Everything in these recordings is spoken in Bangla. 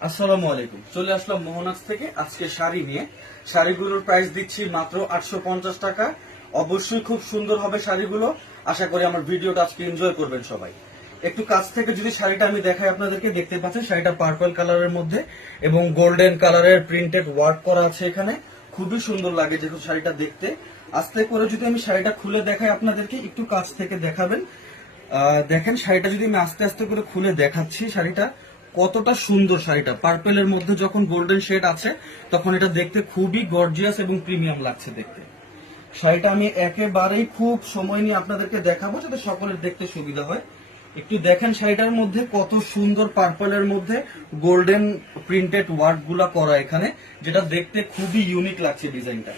আসসালামু আলাইকুম। চলে আসলাম মোহনাজ থেকে আজকে শাড়ি নিয়ে। শাড়িগুলোর প্রাইস দিচ্ছি মাত্র 850 টাকা। অবশ্যই খুব সুন্দর হবে শাড়িগুলো। আশা করি আমার ভিডিওটা আজকে এনজয় করবেন সবাই। একটু কাছ থেকে যদি শাড়িটা আমি দেখাই আপনাদেরকে, দেখতে পাচ্ছেন শাড়িটা পার্পল কালারের মধ্যে এবং গোল্ডেন কালারের প্রিন্টেড ওয়ার্ক করা আছে এখানে। খুবই সুন্দর লাগে যেহেতু শাড়িটা দেখতে। আস্তে করে যদি আমি শাড়িটা খুলে দেখাই আপনাদেরকে, একটু কাছ থেকে দেখাবেন। দেখেন শাড়িটা যদি আমি আস্তে আস্তে করে খুলে দেখাচ্ছি, শাড়িটা কতটা সুন্দর। শাড়িটা পার্পেলের মধ্যে যখন গোল্ডেন শেড আছে তখন এটা দেখতে খুবই গর্জিয়াস এবং প্রিমিয়াম লাগছে দেখতে। শাড়িটা আমি একেবারেই খুব সময় নিয়ে আপনাদেরকে দেখাবো যাতে সকলের দেখতে সুবিধা হয়। একটু দেখেন শাড়িটার মধ্যে কত সুন্দর পার্পলের মধ্যে গোল্ডেন প্রিন্টেড ওয়ার্ক গুলা করা এখানে, যেটা দেখতে খুবই ইউনিক লাগছে ডিজাইনটা।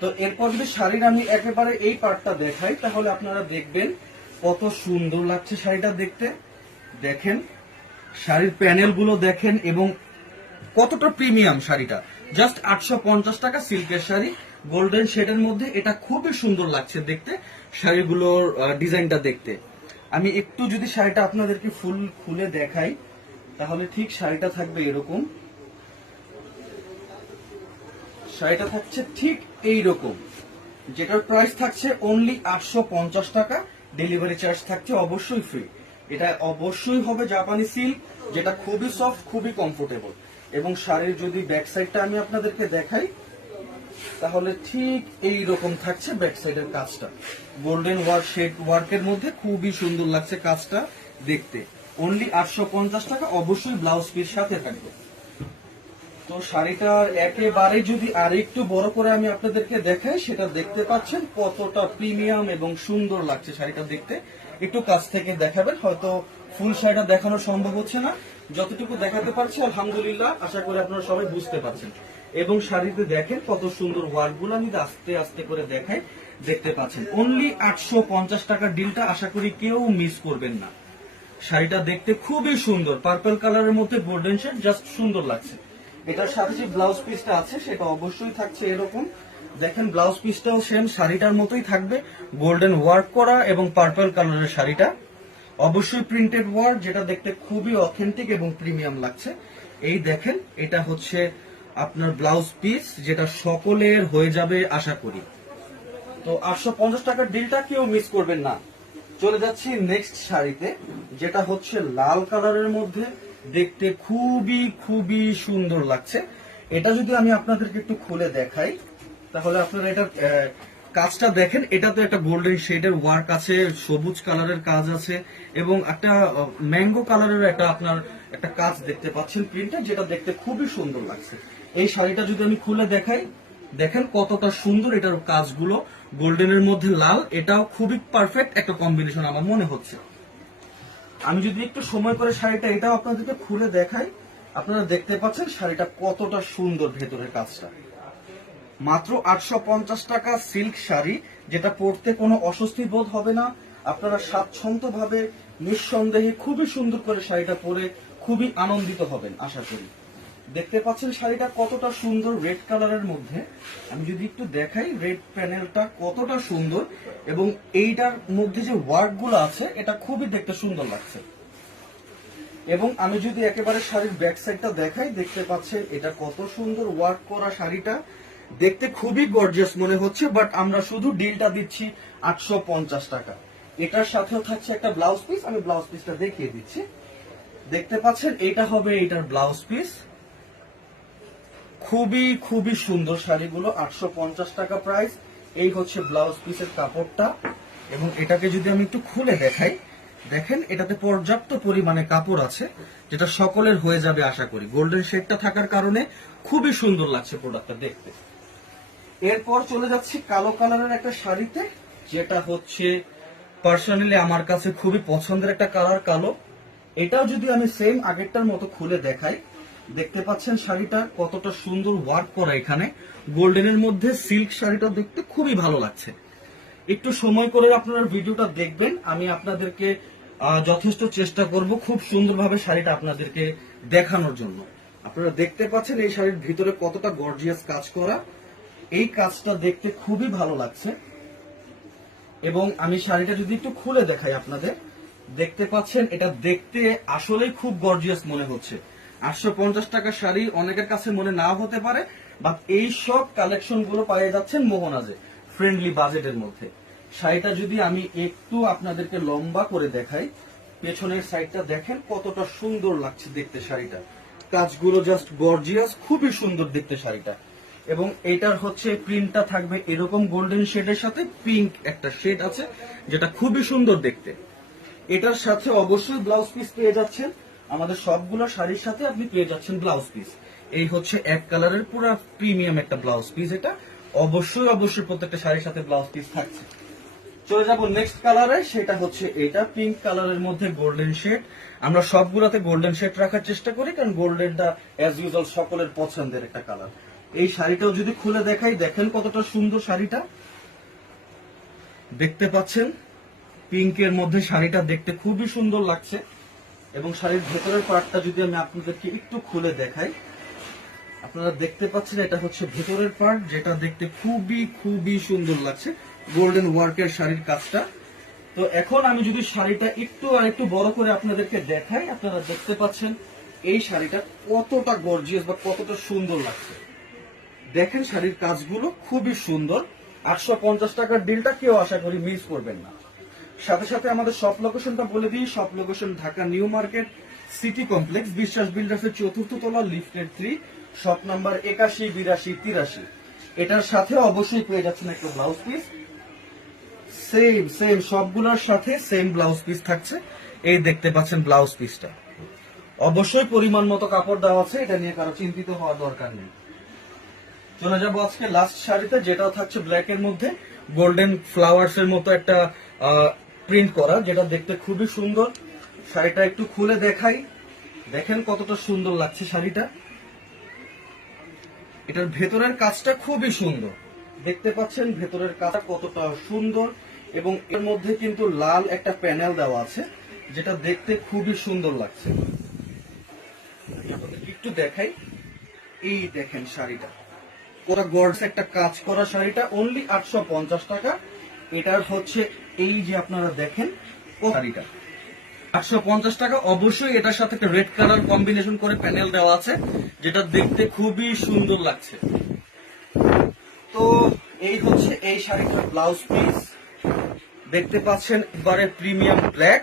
তো এরপর যদি শাড়ির আমি একেবারে এই পার্টটা দেখাই তাহলে আপনারা দেখবেন কত সুন্দর লাগছে শাড়িটা দেখতে। দেখেন শাড়ির প্যানেল গুলো দেখেন এবং কতটা প্রিমিয়াম শাড়িটা। জাস্ট 850 টাকা সিল্কের শাড়ি গোল্ডেন শেডের মধ্যে, এটা খুবই সুন্দর লাগছে দেখতে শাড়িগুলোর ডিজাইনটা দেখতে। আমি একটু যদি শাড়িটা আপনাদেরকে ফুল খুলে দেখাই তাহলে ঠিক শাড়িটা থাকবে এরকম। শাড়িটা থাকছে ঠিক এইরকম, যেটার প্রাইস থাকছে অনলি 850 টাকা। ডেলিভারি চার্জ থাকছে অবশ্যই ফ্রি। এটা অবশ্যই হবে জাপানি সিল্ক, যেটা খুবই সফট, খুবই কমফোর্টেবল। এবং শাড়ির যদি ব্যাক সাইডটা আমি আপনাদেরকে দেখাই তাহলে ঠিক এই রকম থাকছে ব্যাক সাইডের কাজটা। গোল্ডেন ওয়ার্ক শেড ওয়ার্কের মধ্যে খুবই সুন্দর লাগছে কাজটা দেখতে। অনলি 850 টাকা, অবশ্যই ব্লাউজ পিস সাথে থাকবে। তো শাড়িটার একেবারে যদি আরেকটু বড় করে আমি আপনাদেরকে দেখাই, সেটা দেখতে পাচ্ছেন কতটা প্রিমিয়াম এবং সুন্দর লাগছে শাড়িটা দেখতে। একটু কাছ থেকে দেখাবেন, হয়তো ফুল শাড়িটা দেখানো সম্ভব হচ্ছে না, যতটুকু দেখাতে পারছি আলহামদুলিল্লাহ আশা করি আপনারা সবাই বুঝতে পারছেন। এবং শাড়িতে দেখেন কত সুন্দর ওয়ার্ক গুলো আমি আস্তে আস্তে করে দেখাই, দেখতে পাচ্ছেন। অনলি 850 টাকার ডিলটা আশা করি কেউ মিস করবেন না। শাড়িটা দেখতে খুবই সুন্দর, পার্পল কালারের মধ্যে গোল্ডেন শেড, জাস্ট সুন্দর লাগছে। এটার সাথে যে ব্লাউজ পিসটা আছে সেটা অবশ্যই থাকছে এরকম। দেখেন ব্লাউজ পিসটাও সেম শাড়িটার মতোই থাকবে, গোল্ডেন ওয়ার্ক করা এবং পার্পল কালারের শাড়িটা অবশ্যই প্রিন্টেড ওয়ার্ক, যেটা দেখতে খুবই অথেন্টিক এবং প্রিমিয়াম লাগছে। এই দেখেন এটা হচ্ছে আপনার ব্লাউজ পিস, যেটা সকলের হয়ে যাবে আশা করি। তো 850 টাকার ডিলটা কেউ মিস করবেন না। চলে যাচ্ছি নেক্সট শাড়িতে, যেটা হচ্ছে লাল কালারের মধ্যে, দেখতে খুবই খুবই সুন্দর লাগছে। এটা যদি আমি আপনাদেরকে একটু খুলে দেখাই তাহলে আপনারা এটা কাজটা দেখেন। এটা তো একটা গোল্ডেন শেডের ওয়ার্ক আছে, সবুজ কালারের কাজ আছে এবং একটা ম্যাঙ্গো কালারের একটা আপনার একটা কাজ দেখতে পাচ্ছেন প্রিন্টে, যেটা দেখতে খুবই সুন্দর লাগছে। এই শাড়িটা যদি আমি খুলে দেখাই, দেখেন কতটা সুন্দর এটার কাজগুলো। গোল্ডেনের মধ্যে লাল, এটাও খুবই পারফেক্ট একটা কম্বিনেশন আমার মনে হচ্ছে। আমি যদি একটু সময় করে শাড়িটা এটাও আপনাদেরকে খুলে দেখাই, আপনারা দেখতে পাচ্ছেন শাড়িটা কতটা সুন্দর ভেতরের কাজটা। মাত্র 850 টাকা সিল্ক শাড়ি, যেটা পরতে কোনো অস্বস্তি বোধ হবে না। আপনারা স্বাচ্ছন্দ্য ভাবে নিঃসন্দেহে খুবই সুন্দর করে শাড়িটা পরে খুবই আনন্দিত হবেন আশা করি। দেখতে পাচ্ছেন শাড়িটা কতটা সুন্দর রেড কালারের মধ্যে। আমি যদি একটু দেখাই রেড প্যানেলটা কতটা সুন্দর এবং এইটার মধ্যে যে ওয়ার্ক গুলো আছে এটা খুবই দেখতে সুন্দর লাগছে। এবং আমি যদি একেবারে শাড়ির ব্যাক সাইডটা দেখাই, দেখতে পাচ্ছেন এটা কত সুন্দর ওয়ার্ক করা। শাড়িটা দেখতে খুবই গর্জিয়াস মনে হচ্ছে, বাট আমরা শুধু ডিলটা দিচ্ছি 850 টাকা। এটার সাথেও থাকছে একটা ব্লাউজ পিস, আমি ব্লাউজ পিসটা দেখিয়ে দিচ্ছি। দেখতে পাচ্ছেন এটা হবে এটার ব্লাউজ পিস। খুবই খুবই সুন্দর শাড়িগুলো, 850 টাকা প্রাইস। এই হচ্ছে ব্লাউজ পিসের কাপড়টা এবং এটাকে যদি আমি একটু খুলে দেখাই, দেখেন এটাতে পর্যাপ্ত পরিমাণে কাপড় আছে, যেটা সকলের হয়ে যাবে আশা করি। গোল্ডেন শেডটা থাকার কারণে খুবই সুন্দর লাগছে প্রোডাক্টটা দেখতে। এরপর চলে যাচ্ছি কালো কালারের একটা শাড়িতে, যেটা হচ্ছে পার্সোনালি আমার কাছে খুবই পছন্দের একটা কালার, কালো। এটাও যদি আমি সেম আগেরটার মতো খুলে দেখাই, দেখতে পাচ্ছেন শাড়িটা কতটা সুন্দর ওয়ার্ক করা এখানে গোল্ডেনের মধ্যে। সিল্ক শাড়িটা দেখতে খুবই ভালো লাগছে। একটু সময় করে আপনারা ভিডিওটা দেখবেন, আমি আপনাদেরকে যথেষ্ট চেষ্টা করব খুব সুন্দরভাবে শাড়িটা আপনাদেরকে দেখানোর জন্য। আপনারা দেখতে পাচ্ছেন এই শাড়ির ভিতরে কতটা গর্জিয়াস কাজ করা, এই কাজটা দেখতে খুবই ভালো লাগছে। এবং আমি শাড়িটা যদি একটু খুলে দেখাই আপনাদের, দেখতে পাচ্ছেন এটা দেখতে আসলেই খুব গর্জিয়াস মনে হচ্ছে। 850 টাকা শাড়ি অনেকের কাছে মনে নাও হতে পারে, বাট এই সব কালেকশন গুলো পেয়ে যাচ্ছেন মোহনাজে ফ্রেন্ডলি বাজেটের মধ্যে। শাড়িটা যদি আমি একটু আপনাদেরকে লম্বা করে দেখাই, পেছনের সাইডটা দেখেন কতটা সুন্দর লাগছে দেখতে শাড়িটা, কাজগুলো জাস্ট গর্জিয়াস, খুবই সুন্দর দেখতে শাড়িটা। এবং এটার হচ্ছে প্রিন্টটা থাকবে এরকম গোল্ডেন শেডের সাথে পিঙ্ক একটা শেড আছে, যেটা খুবই সুন্দর দেখতে। এটার সাথে অবশ্যই ব্লাউজ পিস পেয়ে যাচ্ছেন, আমাদের সবগুলো শাড়ির সাথে আপনি পেয়ে যাচ্ছেন ব্লাউজ পিস। এই হচ্ছে এক কালারের পুরো প্রিমিয়াম একটা ব্লাউজ পিস, এটা অবশ্যই অবশ্যই প্রত্যেকটা শাড়ির সাথে ব্লাউজ পিস থাকছে। চলে যাব নেক্সট কালারে, সেটা হচ্ছে এটা পিঙ্ক কালারের মধ্যে গোল্ডেন শেড। আমরা সবগুলোতে গোল্ডেন শেড রাখার চেষ্টা করি, কারণ গোল্ডেনটা অ্যাজ ইউজুয়াল সকলের পছন্দের একটা কালার। এই শাড়িটাও যদি খুলে দেখাই, দেখেন কতটা সুন্দর শাড়িটা দেখতে পাচ্ছেন, পিঙ্কের মধ্যে শাড়িটা দেখতে খুবই সুন্দর লাগছে। এবং শাড়ির ভেতরের পার্টটা যদি আমি আপনাদেরকে একটু খুলে দেখাই, আপনারা দেখতে পাচ্ছেন এটা হচ্ছে ভেতরের পার্ট, যেটা দেখতে খুবই খুবই সুন্দর লাগছে, গোল্ডেন ওয়ার্কের শাড়ির কাজটা। তো এখন আমি যদি শাড়িটা একটু বড় করে আপনাদেরকে দেখাই, আপনারা দেখতে পাচ্ছেন এই শাড়িটা কতটা গর্জিয়াস বা কতটা সুন্দর লাগছে। দেখেন শাড়ির কাজগুলো খুবই সুন্দর। 850 টাকার ডিলটা কেউ আশা করি মিস করবেন না। সাথে সাথে আমাদের শপ লোকেশনটা বলে দিই, shop location Dhaka new market city complex, বিশ্বাস বিল্ডার্স এর 4th তলা, লিফটের 3, শপ নাম্বার 81, 82, 83। এটার সাথে অবশ্যই পেয়ে যাচ্ছেন একটা ব্লাউজ পিস, সেম সবগুলোর সাথে সেম ব্লাউজ পিস থাকছে। এই দেখতে পাচ্ছেন ব্লাউজ পিসটা, অবশ্যই পরিমাণ মতো কাপড় দেওয়া আছে, এটা নিয়ে কারো চিন্তিত হওয়ার দরকার নেই। চলে যাবো আজকে লাস্ট শাড়িতে, যেটা থাকছে ব্ল্যাক এর মধ্যে গোল্ডেন ফ্লাওয়ার্স এর মতো একটা প্রিন্ট করা, যেটা দেখতে খুবই সুন্দর। শাড়িটা একটু খুলে দেখাই, দেখেন কতটা সুন্দর লাগছে শাড়িটা। এটার ভেতরের কাজটা খুবই সুন্দর, দেখতে পাচ্ছেন ভেতরের কাজটা কতটা সুন্দর। এবং এর মধ্যে কিন্তু লাল একটা প্যানেল দেওয়া আছে, যেটা দেখতে খুবই সুন্দর লাগছে। একটু দেখাই, এই দেখেন শাড়িটা ওরা গর্ডস একটা কাজ করা, শাড়িটা অনলি 850 টাকা। এটার হচ্ছে এই যে আপনারা দেখেন শাড়িটা 850 টাকা। অবশ্যই এটার সাথে একটা রেড কালার কম্বিনেশন করে প্যানেল দেওয়া আছে, যেটা দেখতে খুবই সুন্দর লাগছে। তো এই হচ্ছে এই শাড়িটার ব্লাউজ পিস, দেখতে পাচ্ছেন এবারে প্রিমিয়াম ব্ল্যাক।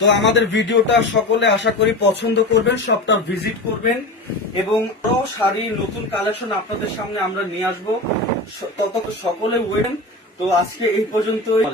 তো আমাদের ভিডিওটা সকলে আশা করি পছন্দ করবেন, শপটা ভিজিট করবেন, এবং শাড়ির নতুন কালেকশন আপনাদের সামনে আমরা নিয়ে আসবো। তত সকলে ওয়েট। তো আজকে এই পর্যন্তই।